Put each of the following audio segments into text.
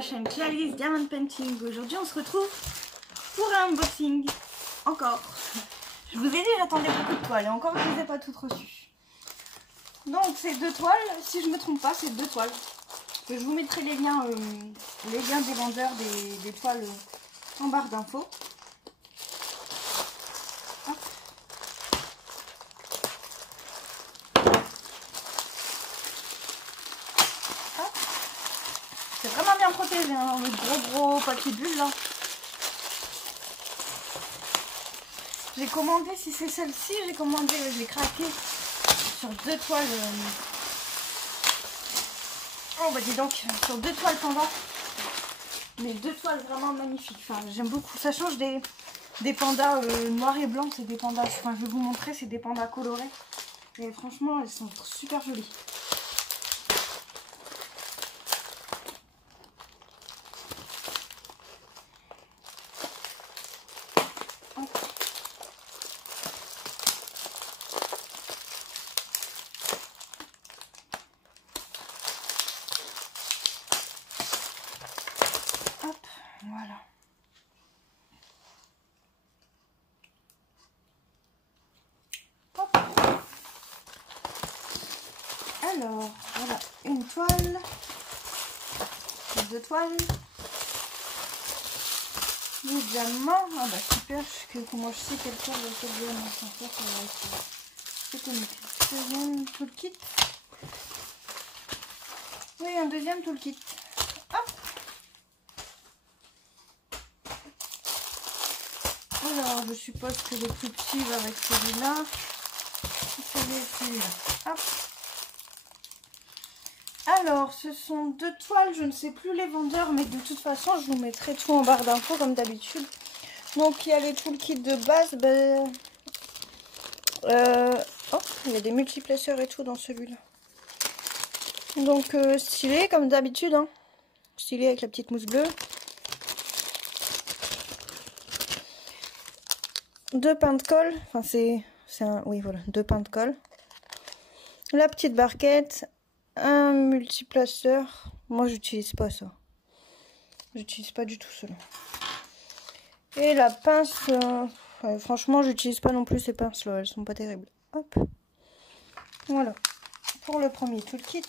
ma chaîne Clarisse Diamond Painting. Aujourd'hui on se retrouve pour un unboxing. Encore. Je vous ai dit j'attendais beaucoup de toiles et encore je ne les ai pas toutes reçues. Donc c'est 2 toiles, si je ne me trompe pas c'est 2 toiles. Je vous mettrai les liens des vendeurs des toiles en barre d'infos. C'est vraiment bien protégé, hein, le gros papier bulle là. J'ai commandé, si c'est celle-ci, j'ai commandé, j'ai craqué sur 2 toiles. Oh bah dis donc, sur 2 toiles Panda. Mais 2 toiles vraiment magnifiques. Enfin, j'aime beaucoup. Ça change des pandas noirs et blancs. C'est des pandas, enfin je vais vous montrer, c'est des pandas colorés. Et franchement, elles sont super jolies. Voilà. Hop. Alors, voilà, une toile, 2 toiles, le diamant. Ah bah super, moi je sais quelle toile je vais m'en sortir, ça va être économique. Deuxième toolkit. Oui, un deuxième toolkit. Hop. Alors, je suppose que le plus petit va avec celui-là. Celui-là. Hop. Alors, ce sont 2 toiles. Je ne sais plus les vendeurs, mais de toute façon, je vous mettrai tout en barre d'infos comme d'habitude. Donc, il y a les toolkits de base. Oh, il y a des multiplaceurs et tout dans celui-là. Donc, stylé comme d'habitude. Hein. Stylé avec la petite mousse bleue. 2 pains de colle, enfin c'est un, oui voilà, 2 pains de colle, la petite barquette, un multiplaceur. Moi j'utilise pas ça, j'utilise pas du tout cela, et la pince, franchement j'utilise pas non plus ces pinces là, elles sont pas terribles. Hop, voilà pour le premier toolkit.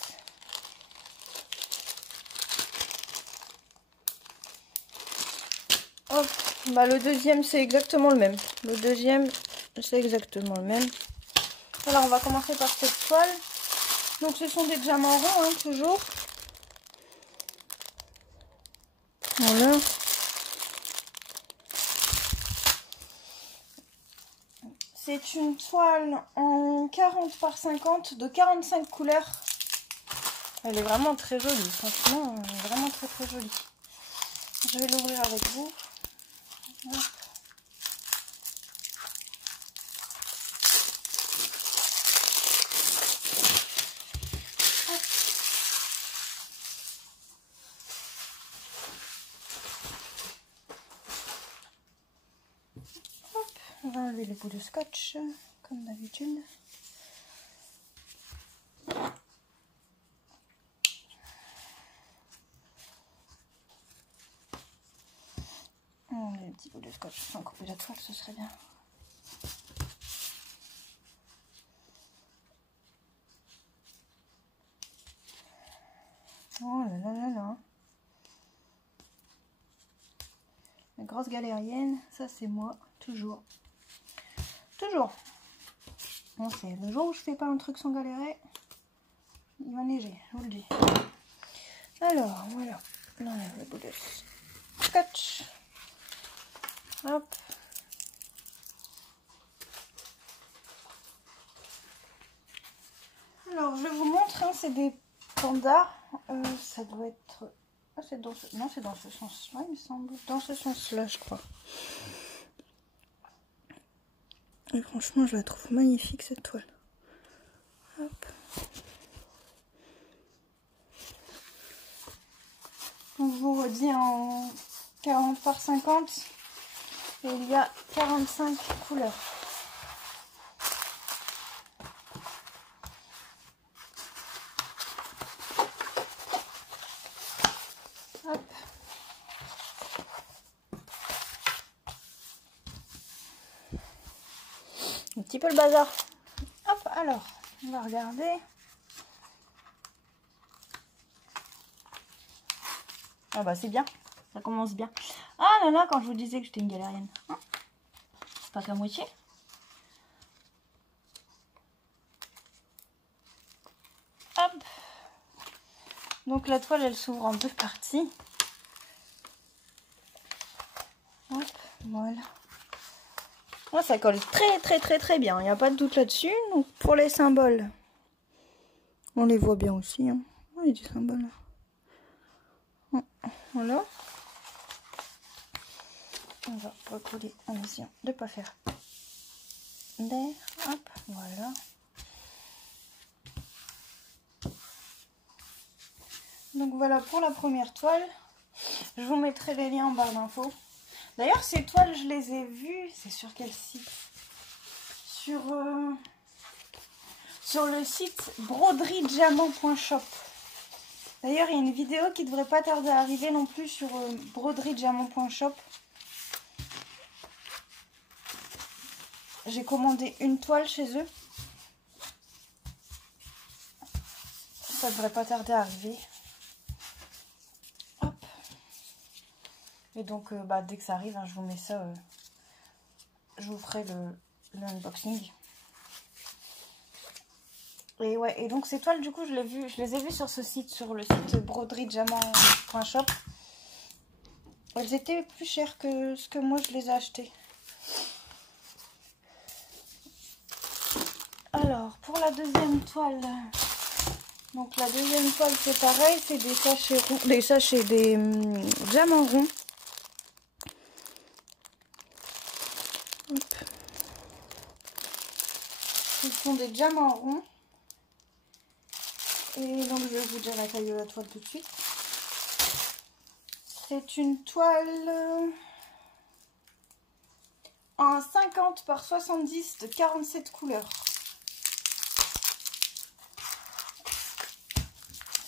Hop. Bah, le deuxième c'est exactement le même. Le deuxième c'est exactement le même. Alors on va commencer par cette toile. Donc ce sont des diamants ronds, hein, toujours. Voilà. C'est une toile en 40 par 50 de 45 couleurs. Elle est vraiment très jolie, franchement, vraiment très jolie. Je vais l'ouvrir avec vous. Hop. On va enlever les bouts de scotch, comme d'habitude. Les petits bouts de scotch sans couper la toile, ce serait bien. Oh là là là là. La grosse galérienne, ça c'est moi, toujours. Toujours. Bon, c'est le jour où je fais pas un truc sans galérer, il va neiger, je vous le dis. Alors, voilà. On enlève le bout de scotch. Hop. Alors, je vous montre, hein, c'est des pandas. Ça doit être... Ah, c'est dans ce... Non, c'est dans ce sens-là, il me semble. Dans ce sens-là, je crois. Et franchement, je la trouve magnifique, cette toile. Hop. Donc, je vous redis en 40 par 50. Et il y a 45 couleurs. Hop. Un petit peu le bazar. Hop, alors, on va regarder. Ah bah c'est bien, ça commence bien. Ah là là, quand je vous disais que j'étais une galérienne. Hein, c'est pas qu'à moitié. Hop. Donc la toile, elle s'ouvre en deux parties. Hop, voilà. Oh, ça colle très bien, il n'y a pas de doute là-dessus. Donc pour les symboles, on les voit bien aussi. Hein. Oh, il y a des symboles. Voilà. On va recoller en essayant de ne pas faire d'air. Hop, voilà. Donc voilà pour la première toile. Je vous mettrai les liens en barre d'infos. D'ailleurs, ces toiles, je les ai vues. C'est sur quel site? Sur le site broderie-diamant.shop. D'ailleurs, il y a une vidéo qui devrait pas tarder à arriver non plus sur broderie-diamant.shop. J'ai commandé une toile chez eux. Ça devrait pas tarder à arriver. Hop. Et donc, dès que ça arrive, hein, je vous mets ça. Je vous ferai le unboxing. Et ouais, et donc ces toiles, du coup, je les ai vues sur ce site, sur le site broderie-diamant.shop. Elles étaient plus chères que ce que moi je les ai achetées. Alors, pour la deuxième toile, donc la deuxième toile c'est pareil, c'est des sachets ronds, des diamants ronds. Hop. Ce sont des diamants ronds. Et donc je vais vous dire la taille de la toile tout de suite. C'est une toile en 50 par 70 de 47 couleurs.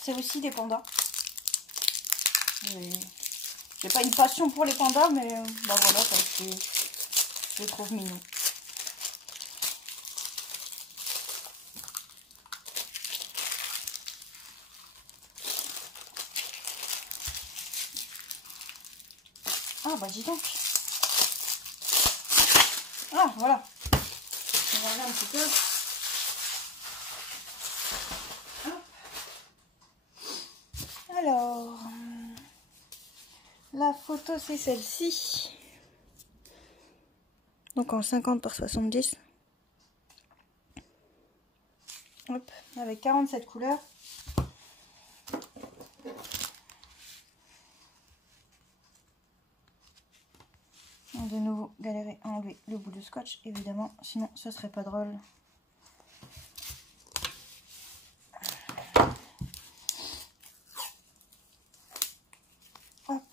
C'est aussi des pandas. J'ai pas une passion pour les pandas, mais voilà, je les trouve mignons. Ah bah dis donc. Ah voilà. On va regarder un petit peu. Alors, la photo c'est celle-ci. Donc en 50 par 70. Hop, avec 47 couleurs. De nouveau galérer à enlever le bout de scotch, évidemment, sinon ce serait pas drôle. Hop.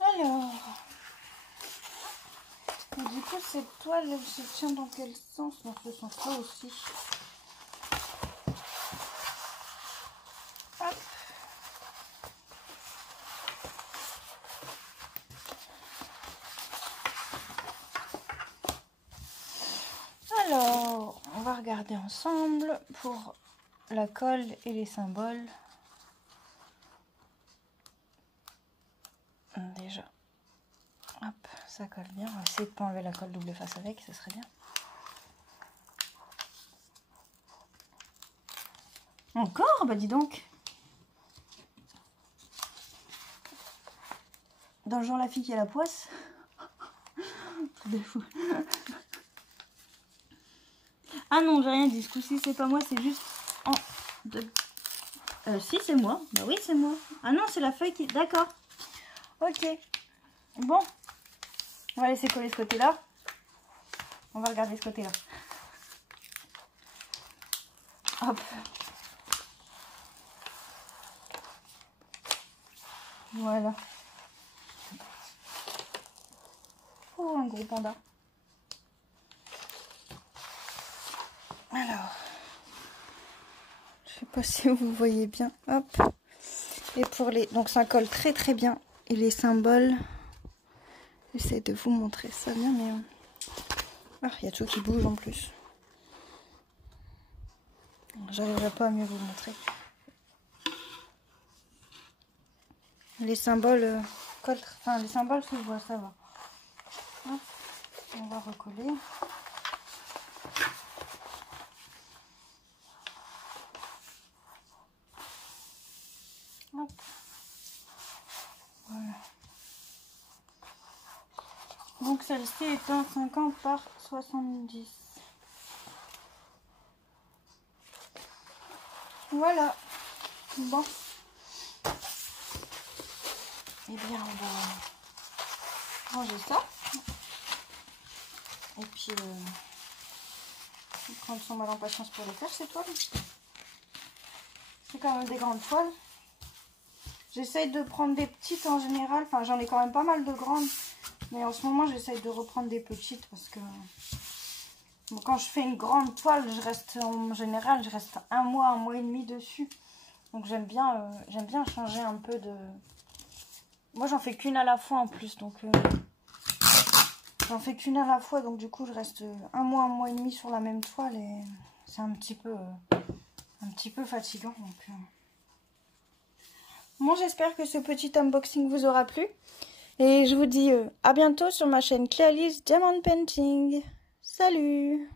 Alors, et du coup cette toile elle se tient dans quel sens? Dans ce sens-là aussi. Hop. Alors, on va regarder ensemble pour la colle et les symboles. Déjà, hop, ça colle bien. On va essayer de pas enlever la colle double face avec, ce serait bien. Encore? Bah dis donc. Dans le genre la fille qui a la poisse. Ah non, j'ai rien dit. Ce coup-ci, c'est pas moi, c'est juste en deux. Si, c'est moi. Bah oui, c'est moi. Ah non, c'est la feuille qui... D'accord. Ok. Bon. On va laisser coller ce côté-là. On va regarder ce côté-là. Hop. Voilà. Oh, un gros panda. Alors, je sais pas si vous voyez bien. Hop. Et pour les... Donc ça colle très bien. Et les symboles, J'essaie de vous montrer ça bien, mais... Ah, il y a tout qui bouge en plus. J'arriverai pas à mieux vous montrer. Les symboles enfin les symboles se voient, ça va. Hop, on va recoller. Hop. Voilà. Donc celle-ci est en 50 par 70. Voilà. Bon. Eh bien, on va ranger ça. Et puis, prendre son mal en patience pour les faire, ces toiles. C'est quand même des grandes toiles. J'essaye de prendre des petites en général. Enfin, j'en ai quand même pas mal de grandes. Mais en ce moment, j'essaye de reprendre des petites parce que... Bon, quand je fais une grande toile, en général, je reste un mois et demi dessus. Donc j'aime bien changer un peu de... Moi, j'en fais qu'une à la fois en plus, donc j'en fais qu'une à la fois, donc du coup, je reste un mois et demi sur la même toile et c'est un petit peu fatigant. Donc, Bon, j'espère que ce petit unboxing vous aura plu et je vous dis à bientôt sur ma chaîne Claire Lise Diamond Painting. Salut!